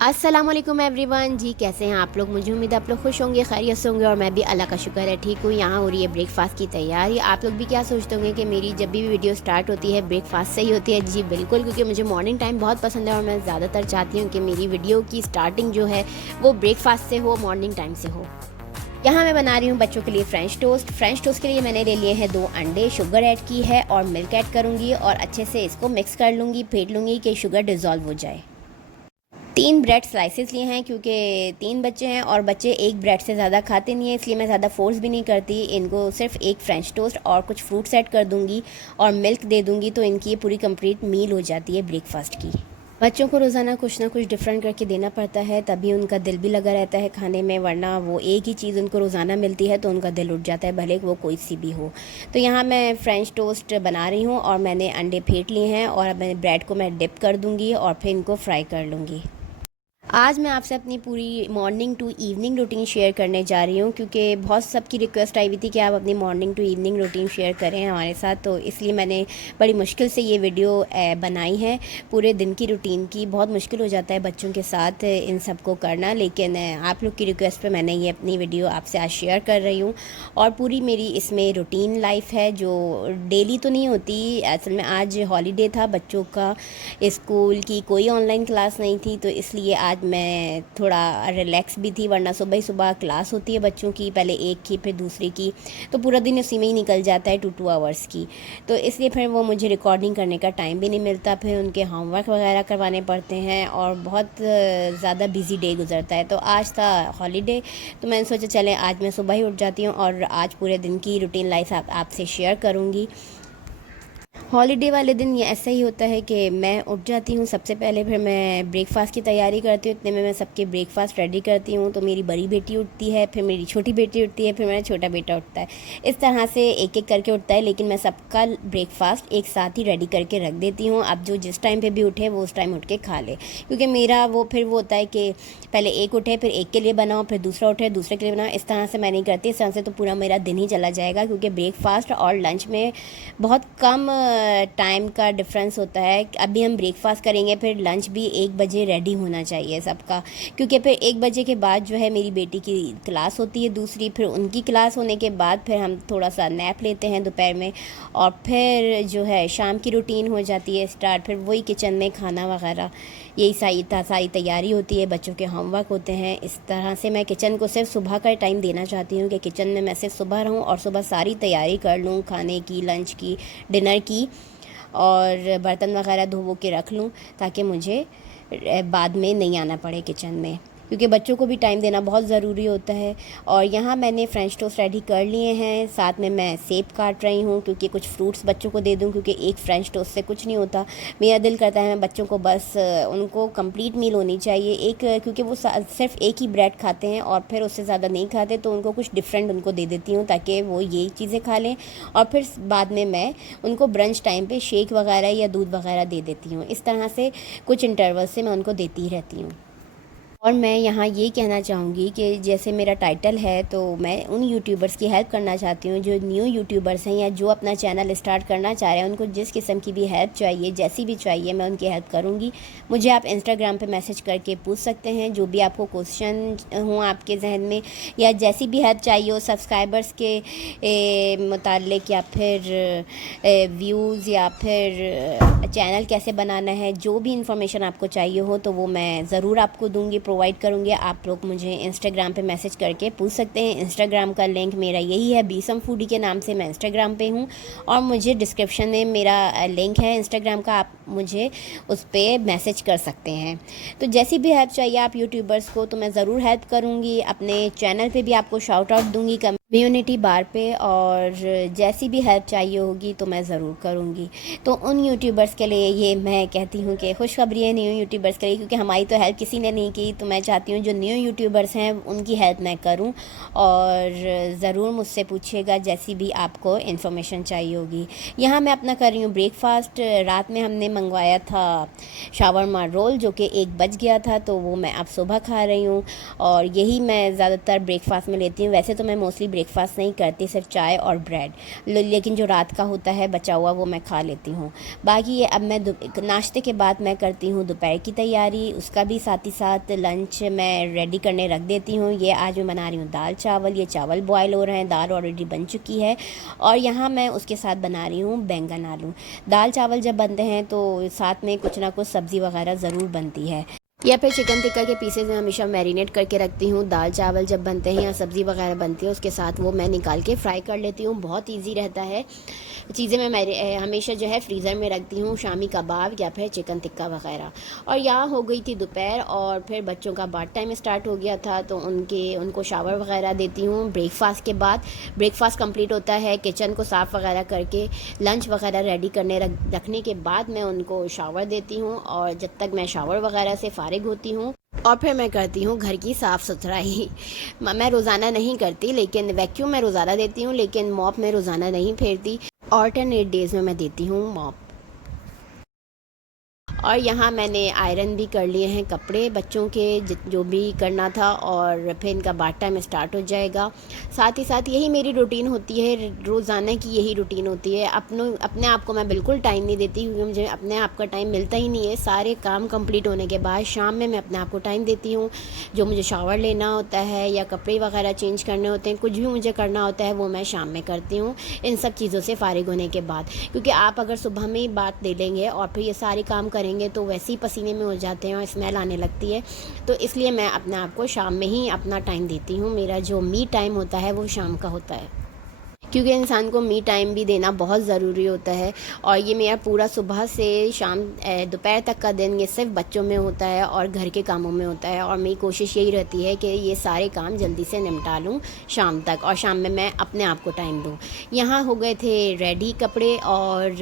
अस्सलामुअलैकुम एवरीवन जी, कैसे हैं आप लोग। मुझे उम्मीद है आप लोग खुश होंगे, खैरियत से होंगे और मैं भी अल्लाह का शुक्र है ठीक हूँ। यहाँ हो रही है ब्रेकफास्ट की तैयारी। आप लोग भी क्या सोचते होंगे कि मेरी जब भी वीडियो स्टार्ट होती है ब्रेकफास्ट से ही होती है। जी बिल्कुल, क्योंकि मुझे मॉर्निंग टाइम बहुत पसंद है और मैं ज़्यादातर चाहती हूँ कि मेरी वीडियो की स्टार्टिंग जो है वो ब्रेकफास्ट से हो, मॉर्निंग टाइम से हो। यहाँ मैं बना रही हूँ बच्चों के लिए फ्रेंच टोस्ट। फ्रेंच टोस्ट के लिए मैंने ले लिए हैं 2 अंडे, शुगर ऐड की है और मिल्क ऐड करूँगी और अच्छे से इसको मिक्स कर लूँगी, फेंट लूँगी कि शुगर डिज़ोल्व हो जाए। 3 ब्रेड स्लाइसेस लिए हैं क्योंकि 3 बच्चे हैं और बच्चे एक ब्रेड से ज़्यादा खाते नहीं हैं, इसलिए मैं ज़्यादा फोर्स भी नहीं करती। इनको सिर्फ एक फ्रेंच टोस्ट और कुछ फ्रूट्स ऐड कर दूंगी और मिल्क दे दूंगी, तो इनकी ये पूरी कंप्लीट मील हो जाती है ब्रेकफास्ट की। बच्चों को रोज़ाना कुछ ना कुछ डिफरेंट करके देना पड़ता है, तभी उनका दिल भी लगा रहता है खाने में, वरना वो एक ही चीज़ उनको रोज़ाना मिलती है तो उनका दिल उठ जाता है, भले वो कोई सी भी हो। तो यहाँ मैं फ्रेंच टोस्ट बना रही हूँ और मैंने अंडे फेंट लिए हैं और अब मैं ब्रेड को मैं डिप कर दूँगी और फिर इनको फ्राई कर लूँगी। आज मैं आपसे अपनी पूरी morning to evening routine share करने जा रही हूँ, क्योंकि बहुत सबकी रिक्वेस्ट आई हुई थी कि आप अपनी morning to evening routine share करें हमारे साथ, तो इसलिए मैंने बड़ी मुश्किल से ये वीडियो बनाई है। पूरे दिन की रूटीन की बहुत मुश्किल हो जाता है बच्चों के साथ इन सब को करना, लेकिन आप लोग की रिक्वेस्ट पे मैंने ये अपनी वीडियो आपसे आज शेयर कर रही हूँ। और पूरी मेरी इसमें रूटीन लाइफ है जो डेली तो नहीं होती, असल में आज हॉलीडे था बच्चों का, स्कूल की कोई ऑनलाइन क्लास नहीं थी, तो इसलिए आज मैं थोड़ा रिलैक्स भी थी, वरना सुबह ही सुबह क्लास होती है बच्चों की, पहले एक की फिर दूसरी की, तो पूरा दिन उसी में ही निकल जाता है 2 आवर्स की। तो इसलिए फिर वो मुझे रिकॉर्डिंग करने का टाइम भी नहीं मिलता, फिर उनके होमवर्क वगैरह करवाने पड़ते हैं और बहुत ज़्यादा बिजी डे गुजरता है। तो आज था हॉलीडे, तो मैंने सोचा चलें आज मैं सुबह ही उठ जाती हूँ और आज पूरे दिन की रूटीन लाइफ आपसे शेयर करूँगी। हॉलीडे वाले दिन ये ऐसा ही होता है कि मैं उठ जाती हूँ सबसे पहले, फिर मैं ब्रेकफास्ट की तैयारी करती हूँ, इतने में मैं सबके ब्रेकफास्ट रेडी करती हूँ। तो मेरी बड़ी बेटी उठती है, फिर मेरी छोटी बेटी उठती है, फिर मेरा छोटा बेटा उठता है। इस तरह से एक एक करके उठता है, लेकिन मैं सबका ब्रेकफास्ट एक साथ ही रेडी करके रख देती हूँ। अब जो जिस टाइम पर भी उठे वो उस टाइम उठ के खा ले, क्योंकि मेरा वो फिर वो होता है कि पहले एक उठे फिर एक के लिए बनाओ, फिर दूसरा उठे दूसरे के लिए बनाओ, इस तरह से मैं नहीं करती। इस तरह से तो पूरा मेरा दिन ही चला जाएगा, क्योंकि ब्रेकफास्ट और लंच में बहुत कम टाइम का डिफरेंस होता है। अभी हम ब्रेकफास्ट करेंगे, फिर लंच भी 1 बजे रेडी होना चाहिए सबका, क्योंकि फिर 1 बजे के बाद जो है मेरी बेटी की क्लास होती है दूसरी, फिर उनकी क्लास होने के बाद फिर हम थोड़ा सा नैप लेते हैं दोपहर में, और फिर जो है शाम की रूटीन हो जाती है स्टार्ट, फिर वही किचन में खाना वगैरह, यही सारी तैयारी होती है, बच्चों के होमवर्क होते हैं। इस तरह से मैं किचन को सिर्फ सुबह का टाइम देना चाहती हूँ कि किचन में मैं सिर्फ सुबह रहूँ और सुबह सारी तैयारी कर लूँ, खाने की, लंच की, डिनर की, और बर्तन वगैरह धो वो के रख लूँ, ताकि मुझे बाद में नहीं आना पड़े किचन में, क्योंकि बच्चों को भी टाइम देना बहुत ज़रूरी होता है। और यहाँ मैंने फ्रेंच टोस्ट रेडी कर लिए हैं, साथ में मैं सेब काट रही हूँ, क्योंकि कुछ फ्रूट्स बच्चों को दे दूँ, क्योंकि एक फ्रेंच टोस्ट से कुछ नहीं होता। मेरा दिल करता है मैं बच्चों को बस उनको कंप्लीट मील होनी चाहिए एक, क्योंकि वो सिर्फ एक ही ब्रेड खाते हैं और फिर उससे ज़्यादा नहीं खाते, तो उनको कुछ डिफरेंट उनको दे देती हूँ ताकि वो यही चीज़ें खा लें। और फिर बाद में मैं उनको ब्रंच टाइम पे शेक वगैरह या दूध वगैरह दे देती हूँ। इस तरह से कुछ इंटरवल से मैं उनको देती ही रहती हूँ। और मैं यहाँ ये कहना चाहूँगी कि जैसे मेरा टाइटल है, तो मैं उन यूट्यूबर्स की हेल्प करना चाहती हूँ जो न्यू यूट्यूबर्स हैं या जो अपना चैनल स्टार्ट करना चाह रहे हैं। उनको जिस किस्म की भी हेल्प चाहिए, जैसी भी चाहिए, मैं उनकी हेल्प करूँगी। मुझे आप इंस्टाग्राम पे मैसेज करके पूछ सकते हैं, जो भी आपको क्वेश्चन हों आपके जहन में, या जैसी भी हेल्प चाहिए हो सब्सक्राइबर्स के मुतालिक, या फिर व्यूज़, या फिर चैनल कैसे बनाना है, जो भी इंफॉर्मेशन आपको चाहिए हो तो वो मैं ज़रूर आपको दूँगी, प्रोवाइड करूँगी। आप लोग मुझे इंस्टाग्राम पे मैसेज करके पूछ सकते हैं। इंस्टाग्राम का लिंक मेरा यही है, बीसम फूडी के नाम से मैं इंस्टाग्राम पे हूँ, और मुझे डिस्क्रिप्शन में मेरा लिंक है इंस्टाग्राम का, आप मुझे उस पर मैसेज कर सकते हैं। तो जैसी भी हेल्प चाहिए आप यूट्यूबर्स को, तो मैं ज़रूर हेल्प करूँगी। अपने चैनल पे भी आपको शाउट आउट दूँगी कम्युनिटी बार पे, और जैसी भी हेल्प चाहिए होगी तो मैं ज़रूर करूँगी। तो उन यूट्यूबर्स के लिए ये मैं कहती हूँ कि खुशखबरी है न्यू यूट्यूबर्स के लिए, क्योंकि हमारी तो हेल्प किसी ने नहीं की, तो मैं चाहती हूँ जो न्यू यूट्यूबर्स हैं उनकी हेल्प मैं करूँ। और ज़रूर मुझसे पूछिएगा जैसी भी आपको इन्फॉर्मेशन चाहिए होगी। यहाँ मैं अपना कर रही हूँ ब्रेकफास्ट। रात में हमने मंगवाया था शावरमा रोल, जो कि 1 बज गया था, तो वो मैं अब सुबह खा रही हूँ, और यही मैं ज़्यादातर ब्रेकफास्ट में लेती हूँ। वैसे तो मैं मोस्टली ब्रेकफास्ट नहीं करती, सिर्फ चाय और ब्रेड, लेकिन जो रात का होता है बचा हुआ वो मैं खा लेती हूँ। बाकी ये अब मैं नाश्ते के बाद मैं करती हूँ दोपहर की तैयारी, उसका भी साथ ही साथ लंच मैं रेडी करने रख देती हूँ। ये आज मैं बना रही हूँ दाल चावल, ये चावल बॉयल हो रहे हैं, दाल ऑलरेडी बन चुकी है और यहाँ मैं उसके साथ बना रही हूँ बैंगन आलू। दाल चावल जब बनते हैं तो साथ में कुछ ना कुछ सब्ज़ी वगैरह ज़रूर बनती है, या फिर चिकन टिक्का के पीसेज मैं हमेशा मैरिनेट करके रखती हूँ। दाल चावल जब बनते हैं या सब्ज़ी वगैरह बनती है उसके साथ वो मैं निकाल के फ्राई कर लेती हूँ। बहुत इजी रहता है, चीज़ें मैं हमेशा जो है फ्रीज़र में रखती हूँ, शामी कबाब या फिर चिकन टिक्का वगैरह। और यहाँ हो गई थी दोपहर और फिर बच्चों का बाथ टाइम स्टार्ट हो गया था, तो उनको शावर वगैरह देती हूँ। ब्रेकफास्ट के बाद ब्रेकफास्ट कंप्लीट होता है, किचन को साफ़ वगैरह करके लंच वगैरह रेडी करने रखने के बाद मैं उनको शावर देती हूँ। और जब तक मैं शावर वगैरह से फारिग होती हूँ और फिर मैं करती हूँ घर की साफ़ सुथराई। मैं रोज़ाना नहीं करती, लेकिन वैक्यूम मैं रोज़ाना देती हूँ, लेकिन मॉप मैं रोज़ाना नहीं फेरती, ऑल्टरनेट डेज़ में मैं देती हूँ मॉप। और यहाँ मैंने आयरन भी कर लिए हैं कपड़े बच्चों के, जो भी करना था, और फिर इनका बाथ टाइम स्टार्ट हो जाएगा। साथ ही साथ यही मेरी रूटीन होती है, रोज़ाना की यही रूटीन होती है। अपने आप को मैं बिल्कुल टाइम नहीं देती, क्योंकि मुझे अपने आप का टाइम मिलता ही नहीं है। सारे काम कंप्लीट होने के बाद शाम में मैं अपने आप को टाइम देती हूँ। जो मुझे शावर लेना होता है या कपड़े वगैरह चेंज करने होते हैं, कुछ भी मुझे करना होता है वो मैं शाम में करती हूँ, इन सब चीज़ों से फ़ारिग होने के बाद। क्योंकि आप अगर सुबह में ही बात ले लेंगे और फिर ये सारे काम करेंगे तो वैसे ही पसीने में हो जाते हैं और स्मेल आने लगती है। तो इसलिए मैं अपने आप को शाम में ही अपना टाइम देती हूँ। मेरा जो मी टाइम होता है वो शाम का होता है, क्योंकि इंसान को मी टाइम भी देना बहुत ज़रूरी होता है। और ये मेरा पूरा सुबह से शाम दोपहर तक का दिन ये सिर्फ बच्चों में होता है और घर के कामों में होता है। और मेरी कोशिश यही रहती है कि ये सारे काम जल्दी से निपटा लूँ शाम तक, और शाम में मैं अपने आप को टाइम दूँ। यहाँ हो गए थे रेडी कपड़े और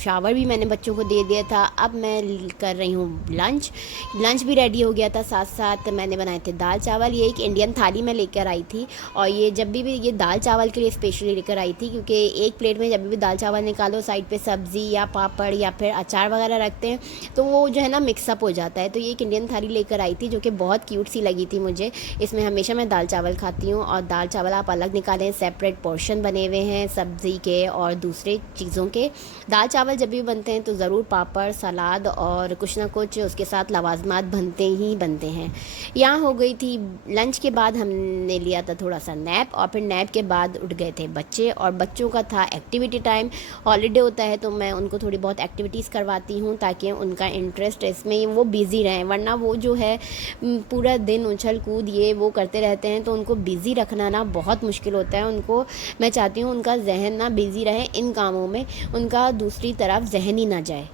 शावर भी मैंने बच्चों को दे दिया था। अब मैं कर रही हूँ लंच भी रेडी हो गया था। साथ साथ मैंने बनाए थे दाल चावल, ये एक इंडियन थाली में लेकर आई थी। और ये जब भी ये दाल चावल के लिए स्पेशली लेकर आई थी, क्योंकि एक प्लेट में जब भी दाल चावल निकालो साइड पे सब्ज़ी या पापड़ या फिर अचार वगैरह रखते हैं तो वो जो है ना मिक्सअप हो जाता है। तो ये एक इंडियन थाली लेकर आई थी जो कि बहुत क्यूट सी लगी थी मुझे। इसमें हमेशा मैं दाल चावल खाती हूँ, और दाल चावल आप अलग निकालें, सेपरेट पोर्शन बने हुए हैं सब्ज़ी के और दूसरे चीज़ों के। दाल चावल जब भी बनते हैं तो ज़रूर पापड़, सलाद और कुछ ना कुछ उसके साथ लवाजमात बनते ही बनते हैं। यहाँ हो गई थी लंच के बाद हमने लिया था थोड़ा सा नैप, और फिर नैप के बाद उठ गए थे बच्चे, और बच्चों का था एक्टिविटी टाइम। हॉलीडे होता है तो मैं उनको थोड़ी बहुत एक्टिविटीज़ करवाती हूँ ताकि उनका इंटरेस्ट इसमें वो बिज़ी रहें, वरना वो जो है पूरा दिन उछल कूद ये वो करते रहते हैं, तो उनको बिज़ी रखना ना बहुत मुश्किल होता है। उनको मैं चाहती हूँ उनका जहन ना बिज़ी रहे इन कामों में, उनका दूसरी तरफ जहन ही ना जाए।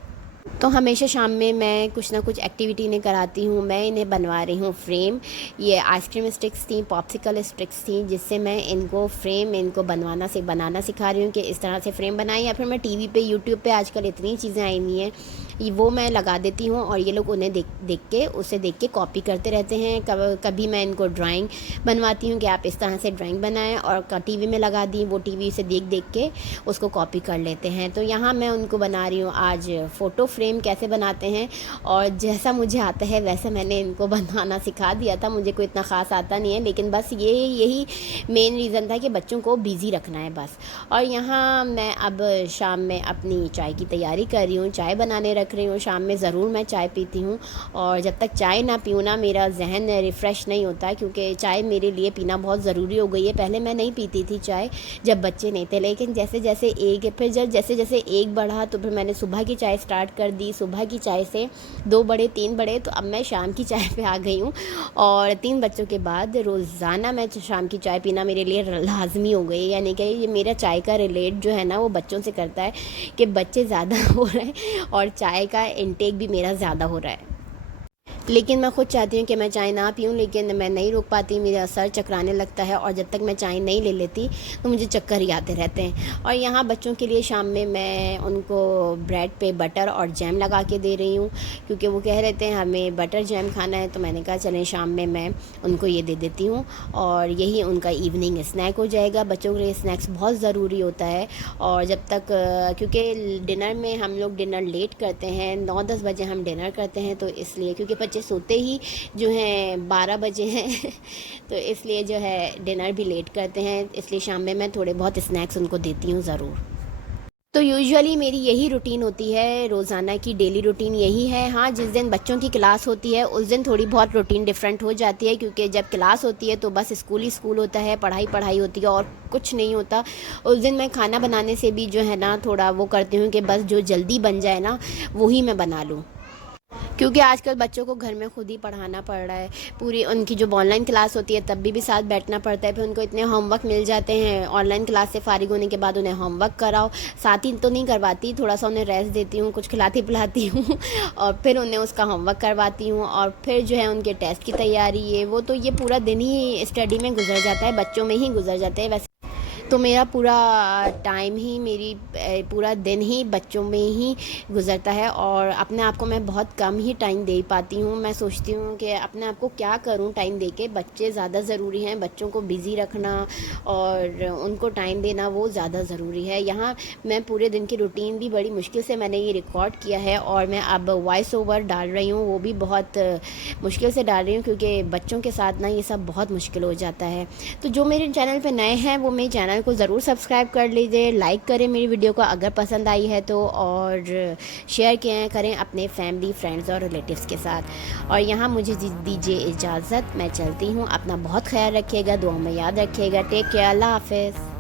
तो हमेशा शाम में मैं कुछ ना कुछ एक्टिविटी इन्हें कराती हूँ। मैं इन्हें बनवा रही हूँ फ्रेम, ये आइसक्रीम स्टिक्स थी, पॉप्सिकल स्टिक्स थी, जिससे मैं इनको बनाना सिखा रही हूँ कि इस तरह से फ्रेम बनाएं। या फिर मैं टीवी पे, यूट्यूब पे आजकल इतनी चीज़ें आई हुई हैं, वो मैं लगा देती हूँ और ये लोग उन्हें देख के कॉपी करते रहते हैं। कभी मैं इनको ड्राइंग बनवाती हूँ कि आप इस तरह से ड्राइंग बनाएं, और टीवी में लगा दी, वो टीवी से देख के उसको कॉपी कर लेते हैं। तो यहाँ मैं उनको बना रही हूँ आज फ़ोटो फ्रेम कैसे बनाते हैं, और जैसा मुझे आता है वैसे मैंने इनको बनाना सिखा दिया था। मुझे कोई इतना ख़ास आता नहीं है, लेकिन बस यही मेन रीज़न था कि बच्चों को बिज़ी रखना है बस। और यहाँ मैं अब शाम में अपनी चाय की तैयारी कर रही हूँ, चाय बनाने रख रही हूँ। शाम में ज़रूर मैं चाय पीती हूँ, और जब तक चाय ना पीऊँ ना मेरा जहन रिफ़्रेश नहीं होता, क्योंकि चाय मेरे लिए पीना बहुत ज़रूरी हो गई है। पहले मैं नहीं पीती थी चाय जब बच्चे नहीं थे, लेकिन जैसे जैसे एज बढ़ा तो फिर मैंने सुबह की चाय स्टार्ट कर दी। सुबह की चाय से 2 बड़े 3 बड़े, तो अब मैं शाम की चाय पे आ गई हूँ। और 3 बच्चों के बाद रोज़ाना मैं शाम की चाय पीना मेरे लिए लाजमी हो गई। यानी कि ये मेरा चाय का रिलेट जो है ना वो बच्चों से करता है कि बच्चे ज़्यादा हो रहे हैं और चाय का इंटेक भी मेरा ज़्यादा हो रहा है। लेकिन मैं ख़ुद चाहती हूँ कि मैं चाय ना पीऊँ, लेकिन मैं नहीं रोक पाती, मेरा सर चकराने लगता है, और जब तक मैं चाय नहीं ले लेती तो मुझे चक्कर ही आते रहते हैं। और यहाँ बच्चों के लिए शाम में मैं उनको ब्रेड पे बटर और जैम लगा के दे रही हूँ, क्योंकि वो कह रहे थे हमें बटर जैम खाना है। तो मैंने कहा चलें शाम में मैं उनको ये दे देती हूँ, और यही उनका इवनिंग स्नैक हो जाएगा। बच्चों के लिए स्नैक्स बहुत ज़रूरी होता है। और जब तक क्योंकि डिनर में हम लोग डिनर लेट करते हैं, 9-10 बजे हम डिनर करते हैं, तो इसलिए क्योंकि बच्चे सोते ही जो हैं 12 बजे हैं तो इसलिए जो है डिनर भी लेट करते हैं, इसलिए शाम में मैं थोड़े बहुत स्नैक्स उनको देती हूँ ज़रूर। तो यूजुअली मेरी यही रूटीन होती है, रोज़ाना की डेली रूटीन यही है। हाँ, जिस दिन बच्चों की क्लास होती है उस दिन थोड़ी बहुत रूटीन डिफरेंट हो जाती है, क्योंकि जब क्लास होती है तो बस स्कूल ही स्कूल होता है, पढ़ाई पढ़ाई होती है और कुछ नहीं होता। उस दिन मैं खाना बनाने से भी जो है ना थोड़ा वो करती हूँ कि बस जो जल्दी बन जाए ना वही मैं बना लूँ, क्योंकि आजकल बच्चों को घर में खुद ही पढ़ाना पड़ रहा है। पूरी उनकी जब ऑनलाइन क्लास होती है तब भी साथ बैठना पड़ता है, फिर उनको इतने होमवर्क मिल जाते हैं। ऑनलाइन क्लास से फ़ारिग होने के बाद उन्हें होमवर्क कराओ, साथ ही तो नहीं करवाती, थोड़ा सा उन्हें रेस्ट देती हूँ, कुछ खिलाती पिलाती हूँ और फिर उन्हें उसका होमवर्क करवाती हूँ और फिर जो है उनके टेस्ट की तैयारी, ये वो, तो ये पूरा दिन ही स्टडी में गुजर जाता है, बच्चों में ही गुजर जाता है। वैसे तो मेरा पूरा टाइम ही पूरा दिन ही बच्चों में ही गुज़रता है और अपने आप को मैं बहुत कम ही टाइम दे पाती हूँ। मैं सोचती हूँ कि अपने आप को क्या करूँ टाइम दे के, बच्चे ज़्यादा ज़रूरी हैं, बच्चों को बिज़ी रखना और उनको टाइम देना वो ज़्यादा ज़रूरी है। यहाँ मैं पूरे दिन की रूटीन भी बड़ी मुश्किल से मैंने ये रिकॉर्ड किया है और मैं अब वॉइस ओवर डाल रही हूँ, वो भी बहुत मुश्किल से डाल रही हूँ, क्योंकि बच्चों के साथ ना ये सब बहुत मुश्किल हो जाता है। तो जो मेरे चैनल पे नए हैं वो मेरे चैनल को ज़रूर सब्सक्राइब कर लीजिए, लाइक करें मेरी वीडियो को अगर पसंद आई है तो, और शेयर करें अपने फैमिली, फ्रेंड्स और रिलेटिव्स के साथ। और यहाँ मुझे दीजिए इजाज़त, मैं चलती हूँ। अपना बहुत ख्याल रखिएगा, दुआ में याद रखिएगा। टेक केयर, अल्लाह हाफ़िज़।